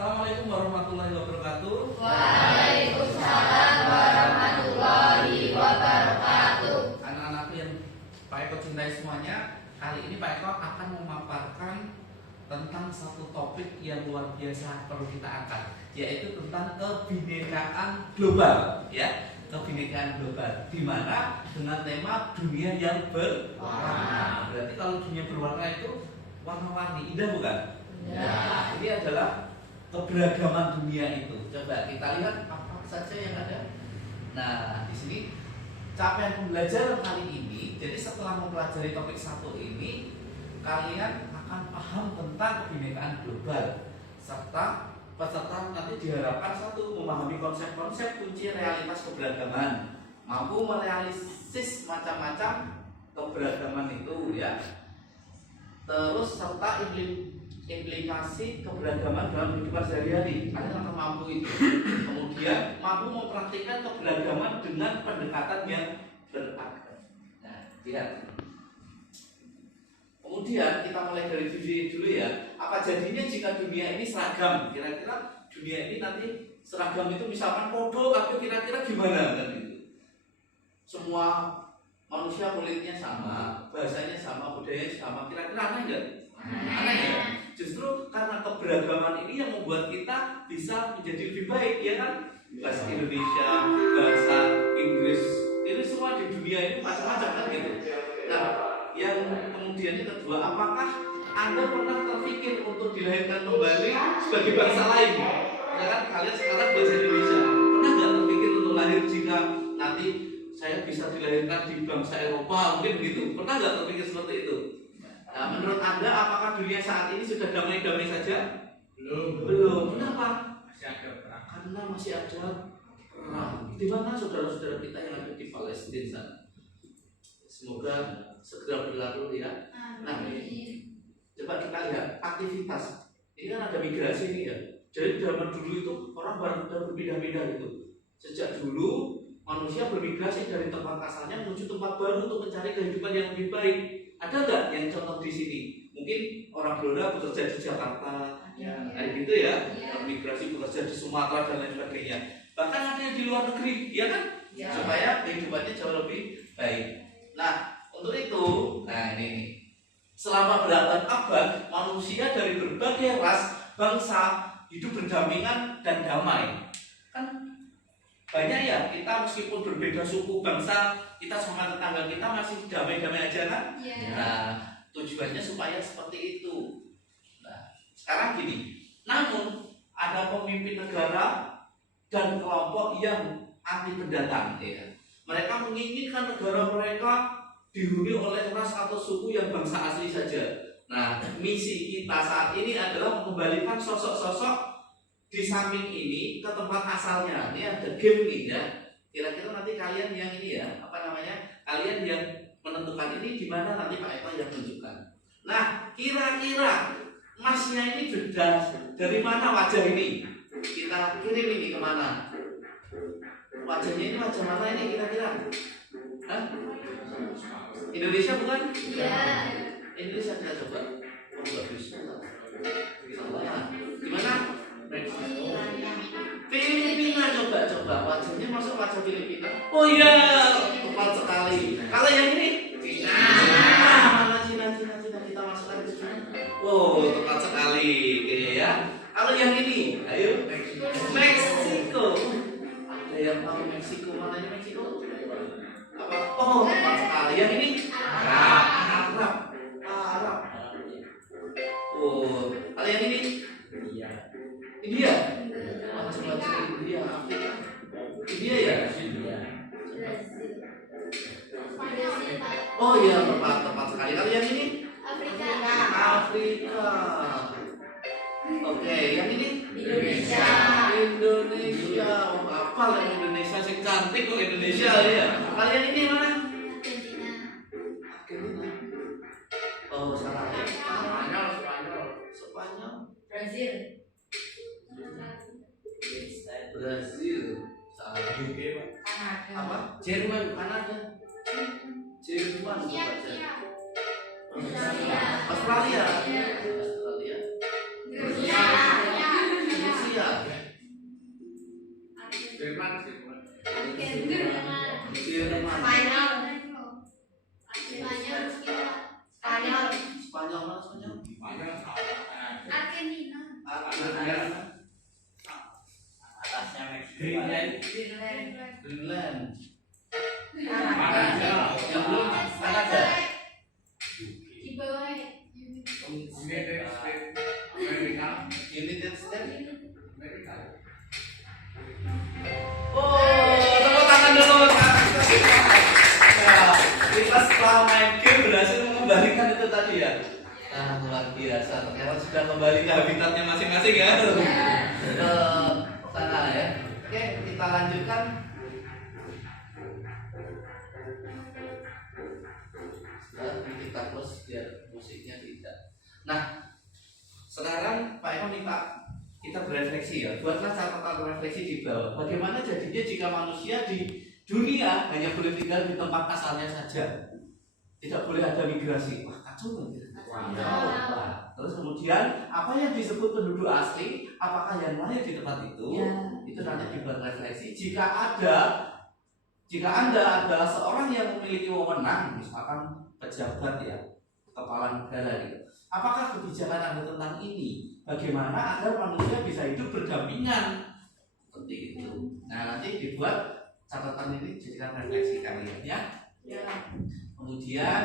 Assalamualaikum warahmatullahi wabarakatuh. Waalaikumsalam warahmatullahi wabarakatuh. Anak-anak yang Pak Eko cintai semuanya, kali ini Pak Eko akan memaparkan tentang satu topik yang luar biasa perlu kita angkat, yaitu tentang kebinekaan global, ya. Kebinekaan global, di mana dengan tema dunia yang berwarna. Berarti kalau dunia berwarna itu warna-warni, indah bukan? Ya. Ini adalah keberagaman dunia itu. Coba kita lihat apa saja yang ada. Nah, di sini capaian pembelajaran kali ini. Jadi setelah mempelajari topik satu ini, kalian akan paham tentang kebinekaan global, serta peserta nanti diharapkan satu, memahami konsep-konsep kunci realitas keberagaman, mampu merealisis macam-macam keberagaman itu, ya. Terus serta implikasi keberagaman dalam kehidupan sehari-hari. Kalian akan mampu itu. Kemudian mampu mempraktikkan keberagaman dengan pendekatan yang beragam. Nah, lihat. Kemudian kita mulai dari diri dulu, ya. Apa jadinya jika dunia ini seragam? Kira-kira dunia ini nanti seragam itu misalkan podo, tapi kira-kira gimana kan itu? Semua manusia kulitnya sama, bahasanya sama, budayanya sama. Kira-kira aneh nggak? Aneh ya. Justru karena keberagaman ini yang membuat kita bisa menjadi lebih baik, ya kan? Bahasa Indonesia, bahasa Inggris, ini semua di dunia ini macam-macam kan gitu. Nah, yang kemudian yang kedua, apakah Anda pernah terpikir untuk dilahirkan kembali sebagai bangsa lain? Ya kan, kalian sekarang bahasa Indonesia, pernah nggak terpikir untuk lahir jika nanti saya bisa dilahirkan di bangsa Eropa, mungkin begitu? Pernah nggak terpikir seperti itu? Nah, menurut Anda apakah dunia saat ini sudah damai-damai saja? Belum. Kenapa? Masih ada perang. Karena masih ada perang. Di mana saudara-saudara kita yang ada di Palestina sana? Semoga segera berlalu, ya. Nah, coba kita lihat aktivitas. Ini kan ada migrasi ini, ya. Jadi zaman dulu itu orang baru berpindah-pindah gitu. Sejak dulu manusia bermigrasi dari tempat asalnya menuju tempat baru untuk mencari kehidupan yang lebih baik. Ada nggak yang contoh di sini? Mungkin orang Blora bekerja di Jakarta, kayak gitu ya. Migrasi bekerja di Sumatera dan lain sebagainya. Bahkan ada yang di luar negeri, ya kan? Supaya kehidupannya jauh lebih baik. Nah, untuk itu, nah ini selama berabad-abad manusia dari berbagai ras, bangsa hidup berdampingan dan damai. Kan banyak ya, kita meskipun berbeda suku, bangsa, kita sama tetangga kita masih damai-damai aja kan? Nah, tujuannya supaya seperti itu. Nah, sekarang gini, namun ada pemimpin negara dan kelompok yang anti pendatang, ya. Mereka menginginkan negara mereka dihuni oleh ras atau suku yang bangsa asli saja. Nah, misi kita saat ini adalah mengembalikan sosok-sosok di samping ini ke tempat asalnya. Ini ada game nih, ya. Kira-kira nanti kalian yang ini, ya, apa namanya? Kalian yang menentukan ini di mana, nanti Pak Eko yang menunjukkan. Nah, kira-kira masnya ini dari mana wajah ini? Kita kirim ini kemana? Wajahnya ini wajah mana ini kira-kira? Hah? Indonesia bukan? Iya. Indonesia kita coba. Oh, bagus. Gimana? Filipina, coba wajahnya masuk wajah Filipina. Oh iya, tepat sekali. Kalau yang ini mana Cina kita masukkan ke sini. Oh, tepat sekali. Oke, ya. Kalau yang ini, ayo Meksiko. Ada yang tahu Meksiko? Mananya Meksiko? Apa? Oh, tepat sekali. Yang ini Arab. Oh, kalau yang ini India. Macam-macam India, Afrika. India ya? Oh iya, tepat sekali. Kalau yang ini? Afrika. Oke, yang ini? Indonesia. Oh, apa lah Indonesia sih, cantik kok Indonesia, ya. Kalau yang ini mana? Argentina. Oh, salah ya. Spanyol. Brazil. Salah. UK, Pak. Apa? Jerman, Kanada. Jerman coba aja. Australia. Spanyol mana Spanyol? Argentina. Atasnya Meksiko. Greenland. Yang belum Kanada. Di bawah United States. Oh, tepuk tangan dulu. Ya, kita setelah main game berhasil mengembalikan itu tadi ya. Nah, luar biasa. Ternyata sudah kembali ke habitatnya masing-masing ya. Ke sana ya. Oke, kita lanjutkan. Sekarang kita close biar musiknya tidak. Nah, sekarang Pak Eko minta kita berefleksi ya. Buatlah catatan refleksi di bawah. Bagaimana jadinya jika manusia di dunia hanya boleh tinggal di tempat asalnya saja, tidak boleh ada migrasi. Wah, kacau kan? Nah, terus kemudian apa yang disebut penduduk asli, apakah yang lain di tempat itu? Ya. Itu nanti dibuat refleksi. Jika Anda adalah seorang yang memiliki wewenang, misalkan pejabat ya, kepala negara gitu, apakah kebijakan Anda tentang ini? Bagaimana agar manusia bisa hidup berdampingan? Seperti itu. Nah, nanti dibuat catatan ini jadikan refleksi kalian ya. Kemudian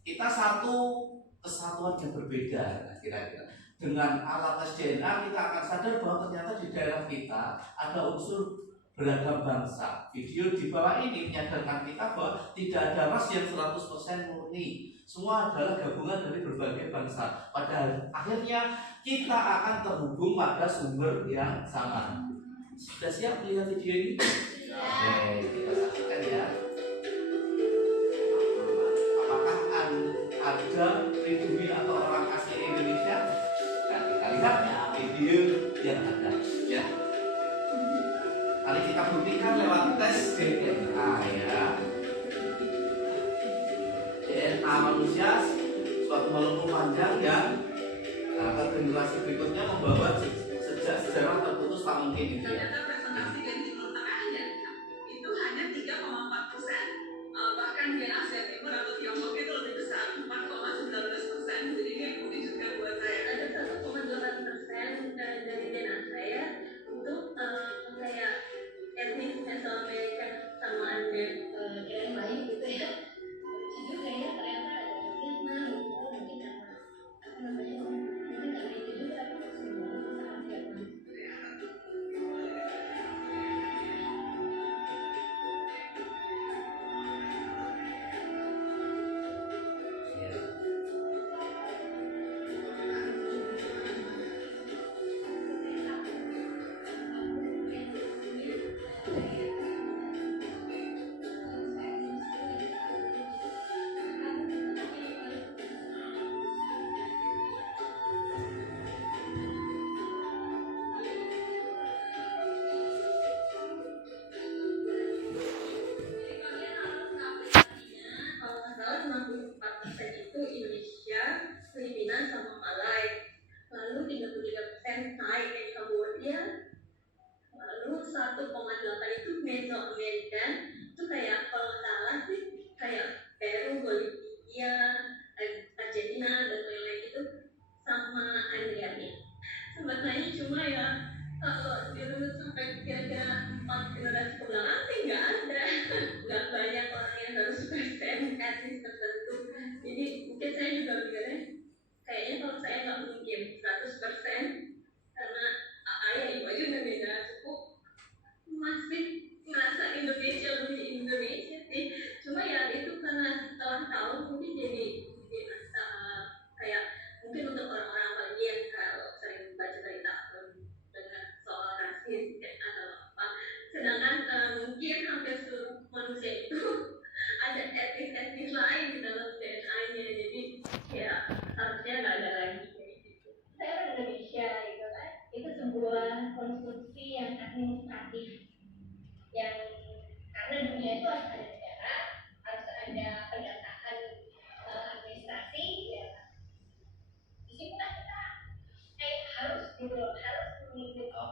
kita satu kesatuan yang berbeda. Nah, kira-kira dengan alat tes DNA kita akan sadar bahwa ternyata di daerah kita ada unsur beragam bangsa. Video di bawah ini menyadarkan kita bahwa tidak ada ras yang 100% murni. Semua adalah gabungan dari berbagai bangsa. Pada akhirnya kita akan terhubung pada sumber yang sama. Sudah siap melihat video ini? Oke, kita saksikan ya. Apakah ada pribumi atau orang asli Indonesia? Nah, kita lihat video yang ada ya. Mari kita buktikan lewat tes DNA ya. DNA manusia suatu makhluk panjang yang akan generasi berikutnya membawa sejak sejarah terputus tak mungkin itu ya. Ternyata presentasi dari Timur Tengah itu hanya 3,4%. Bahkan di Asia Timur atau Tiongkok itu lebih besar, 4,19%. Jadi ini bukti juga buat saya. Ada 1,8% dari DNA saya untuk kayak etnis Mesoamerica sama ada daerah lain gitu ya. Itu kayaknya ternyata ada Vietnam gitu, mungkin karena apa namanya, mungkin karena itu juga aku semua sangat Vietnam.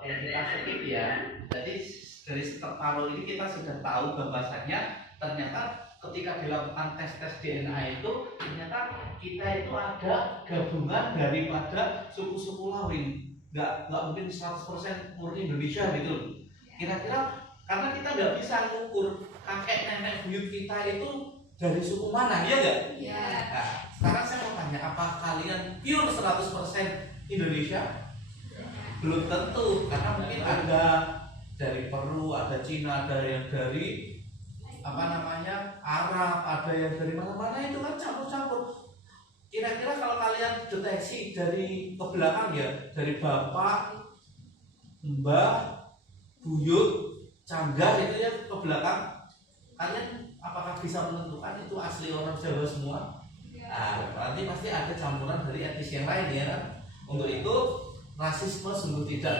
Oke, kita skip ya. Kita Jadi dari separuh ini kita sudah tahu bahwasanya ternyata ketika dilakukan tes DNA itu ternyata kita itu ada gabungan daripada suku-suku lain. Nggak mungkin 100% murni Indonesia gitu. Kira-kira karena kita nggak bisa mengukur kakek nenek buyut kita itu dari suku mana, iya nggak? Iya. Nah, sekarang saya mau tanya, apa kalian pure 100% Indonesia? Belum tentu, karena mungkin ada dari Peru, ada Cina, ada yang dari Arab, ada yang dari mana-mana, itu kan campur-campur. Kira-kira kalau kalian deteksi dari ke belakang ya, dari bapak, mbah, buyut, canggah itu ya ke belakang, kalian apakah bisa menentukan itu asli orang Jawa semua? Nah, berarti pasti ada campuran dari etnis yang lain ya kan? Untuk itu rasisme sungguh tidak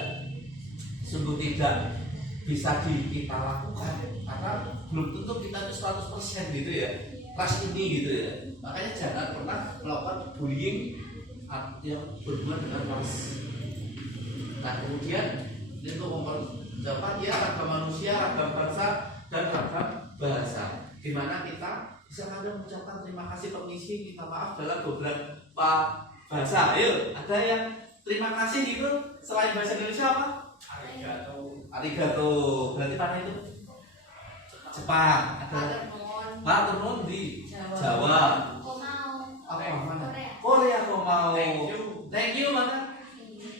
bisa kita lakukan karena belum tentu kita itu 100% gitu ya, ras ini gitu ya. Makanya jangan pernah melakukan bullying yang berhubungan dengan ras. Nah kemudian untuk memperdapat ya ragam manusia, ragam bangsa dan ragam bahasa, di mana kita bisa kadang mengucapkan terima kasih, permisi, minta maaf dalam beberapa bahasa. Ayo, ada yang terima kasih gitu selain bahasa Indonesia apa? Arigato. Berarti mana itu? Jepang. Ada matur nuwun di Jawa. Apa mana? Korea komau. Thank you mana?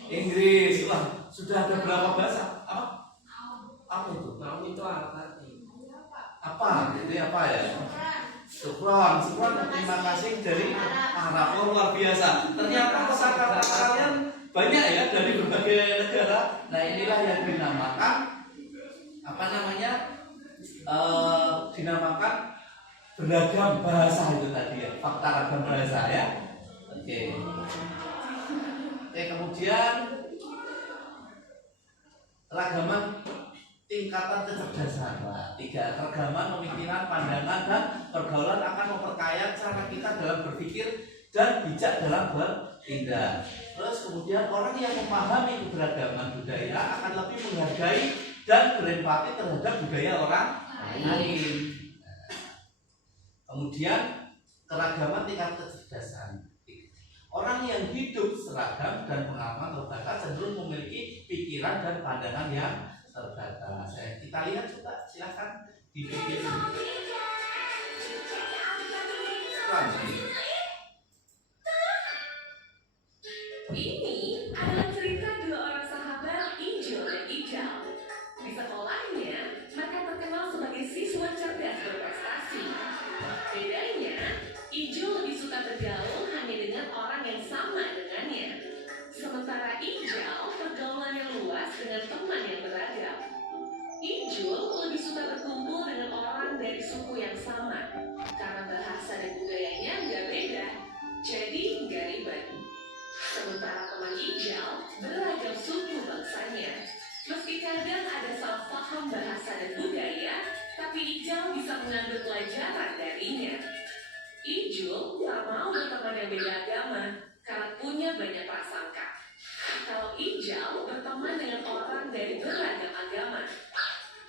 Inggris. Wah, sudah ada berapa bahasa? Apa itu? Mau itu apa? Apa? Itu apa ya? Syukron, terima kasih dari Arab. Oh, luar biasa. Ternyata kosakata kalian banyak ya dari berbagai negara. Nah inilah yang dinamakan dinamakan beragam bahasa itu tadi ya, fakta ragam bahasa ya. Oke, kemudian keragaman tingkatan kecerdasan. Nah, 3 keragaman pemikiran, pandangan dan pergaulan akan memperkaya cara kita dalam berpikir dan bijak dalam bertindak. Terus kemudian orang yang memahami keberagaman budaya akan lebih menghargai dan berempati terhadap budaya orang lain. Kemudian keragaman tingkat kecerdasan. Orang yang hidup seragam dan pengalaman terbatas cenderung memiliki pikiran dan pandangan yang terbatas. Kita lihat coba, silakan di video ini adalah cerita 2 orang sahabat Injil dan Ijal. Di sekolahnya, mereka terkenal sebagai siswa cerdas berprestasi. Bedanya, Injil lebih suka bergaul hanya dengan orang yang sama dengannya. Sementara Ijal pergaulan yang luas dengan teman yang beragam. Injil lebih suka berkumpul dengan orang dari suku yang sama, karena bahasa dan budayanya nggak beda, jadi nggak ribet. Sementara teman Ijal beragam suku bangsanya. Meski kadang ada salah paham bahasa dan budaya, tapi Ijal bisa mengambil pelajaran darinya. Ijul tak mau berteman yang beda agama karena punya banyak prasangka. Kalau Ijal berteman dengan orang dari beragam agama.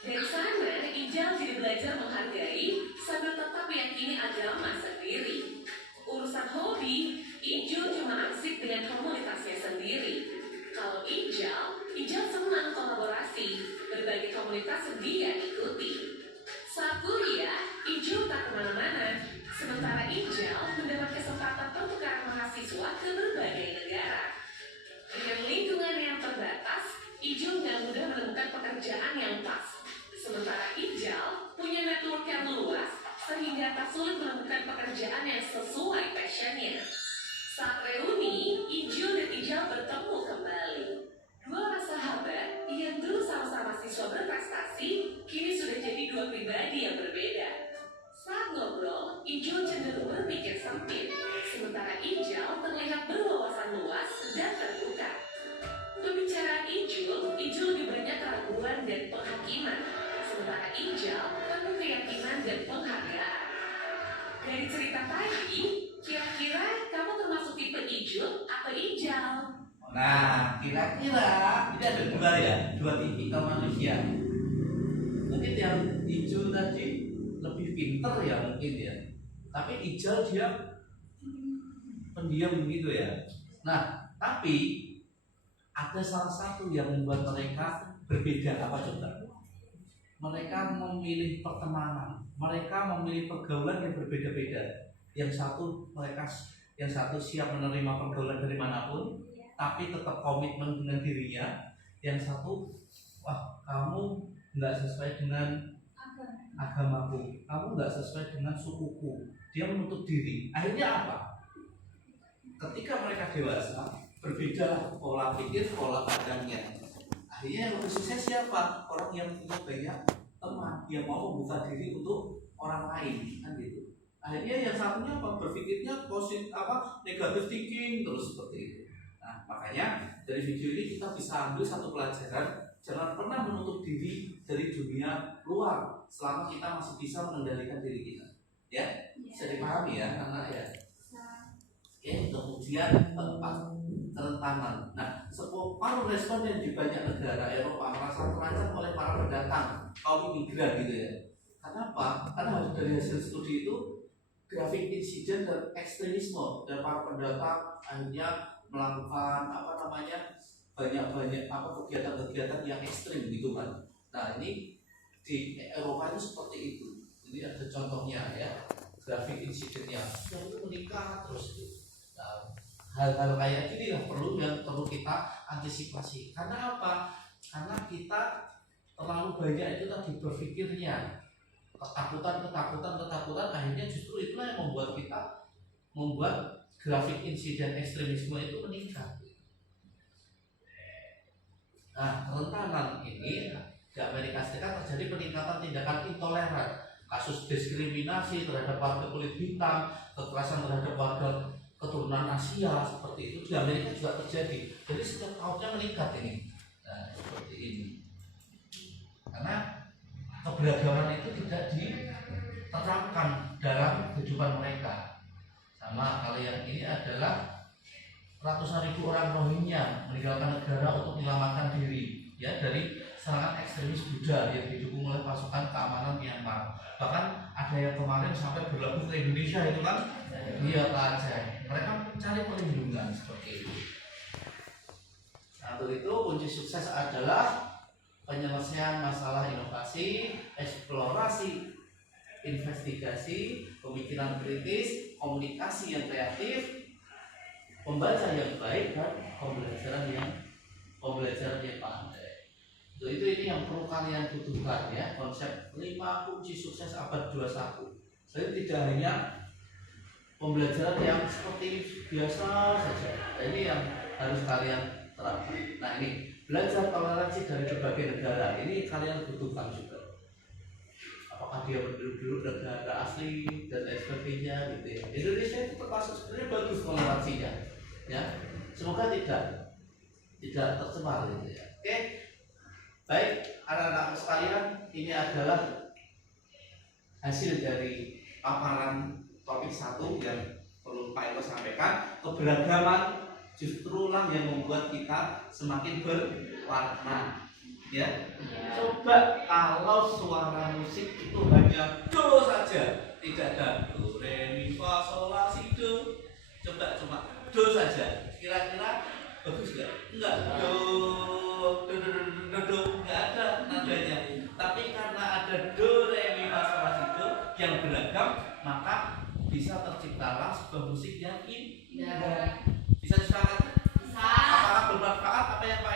Dari sana, Ijal jadi belajar menghargai sambil tetap meyakini agama sendiri. Urusan hobi, Ijul cuma asik dengan komunitasnya sendiri. Kalau Ijal senang kolaborasi, berbagai komunitas dia ikuti. Saat kuliah, Ijul tak kemana-mana, sementara Ijal mendapat kesempatan pertukaran mahasiswa ke berbagai negara. Dengan lingkungan yang terbatas, Ijul nggak mudah menemukan pekerjaan yang pas. Sementara Ijal punya network yang luas, sehingga tak sulit menemukan pekerjaan yang sesuai passionnya. Saat reuni, Ijul dan Ijal bertemu kembali. 2 orang sahabat yang dulu sama-sama siswa berprestasi, kini sudah jadi 2 pribadi yang berbeda. Saat ngobrol, Ijul cenderung berpikir sempit, sementara Ijal terlihat berwawasan luas dan terbuka. Pembicaraan Ijul lebih banyak keraguan dan penghakiman, sementara Ijal penuh keyakinan dan penghargaan. Dari cerita tadi, kira-kira kamu termasuk tipe Ijul atau Ijal? Nah, kira-kira ini ada dua tipikal manusia. Mungkin yang hijau tadi lebih pinter ya mungkin ya. Tapi hijau dia pendiam gitu ya. Nah, tapi ada salah satu yang membuat mereka berbeda, apa coba? Mereka memilih pertemanan, mereka memilih pergaulan yang berbeda-beda. Yang satu siap menerima pergaulan dari manapun, tapi tetap komitmen dengan dirinya. Yang satu, wah kamu nggak sesuai dengan agamaku, kamu nggak sesuai dengan sukuku. Dia menutup diri. Akhirnya apa? Ketika mereka dewasa, berbeda pola pikir, pola pandangnya. Akhirnya yang lebih sukses siapa? Orang yang punya banyak teman, yang mau membuka diri untuk orang lain, kan gitu. Akhirnya yang satunya apa? Berpikirnya positif, negatif thinking terus seperti itu. Nah, makanya dari video ini kita bisa ambil satu pelajaran, jangan pernah menutup diri dari dunia luar selama kita masih bisa mengendalikan diri kita. Ya, bisa dipahami ya, karena ya. Oke, kemudian keempat, kerentanan. Nah, separuh responden di banyak negara Eropa merasa terancam oleh para pendatang, kaum imigran gitu ya. Kenapa? Karena dari hasil studi itu grafik insiden dan ekstremisme dan para pendatang akhirnya melakukan banyak kegiatan-kegiatan yang ekstrim gitu kan. Nah, ini di Eropa itu seperti itu. Ini ada contohnya ya, grafik insidennya itu meningkat terus gitu. Nah, hal-hal kayak gini lah perlu kita antisipasi. Karena apa? Karena kita terlalu banyak itu tadi berpikirnya, ketakutan akhirnya justru itulah yang membuat grafik insiden ekstremisme itu meningkat. Nah, kerentanan ini di Amerika Serikat terjadi peningkatan tindakan intoleran, kasus diskriminasi terhadap warga kulit hitam, kekerasan terhadap warga keturunan Asia seperti itu di Amerika juga terjadi. Jadi setiap tahunnya meningkat ini. Nah, seperti ini. Karena keberagaman itu tidak diterapkan dalam kehidupan mereka. Sama kalian ini adalah ratusan ribu orang Rohingya meninggalkan negara untuk menyelamatkan diri ya dari serangan ekstremis Buddha yang didukung oleh pasukan keamanan Myanmar. Bahkan ada yang kemarin sampai berlabuh ke Indonesia itu kan, dia Aceh. Mereka mencari perlindungan seperti itu. Nah, untuk itu kunci sukses adalah penyelesaian masalah inovasi, eksplorasi, investigasi, pemikiran kritis, komunikasi yang kreatif, pembaca yang baik dan pembelajaran yang pandai. Itu ini yang perlu kalian butuhkan ya, konsep 5 kunci sukses abad 21. Jadi tidak hanya pembelajaran yang seperti biasa saja. Ini yang harus kalian terapkan. Nah, ini belajar toleransi dari berbagai negara. Ini kalian butuhkan juga. Apakah dia penduduk negara asli dan lain sebagainya gitu ya. Indonesia itu termasuk sebenarnya bagus toleransinya. Ya. Semoga tidak tercemar gitu ya. Oke. Baik, anak-anak sekalian, ini adalah hasil dari paparan topik 1 yang perlu Pak Eko sampaikan. Keberagaman justrulah yang membuat kita semakin berwarna. Ya, coba kalau suara musik itu hanya do saja, tidak ada do, re, mi, fa, sol, la, si, do. Coba do saja. Kira-kira bagus nggak? Enggak. Do, nggak ada nadanya. Tapi karena ada do, re, mi, fa, sol, la, si, do yang beragam, maka bisa terciptalah sebuah musik yang indah. Bisa disepakati? Apakah bermanfaat apa yang Pak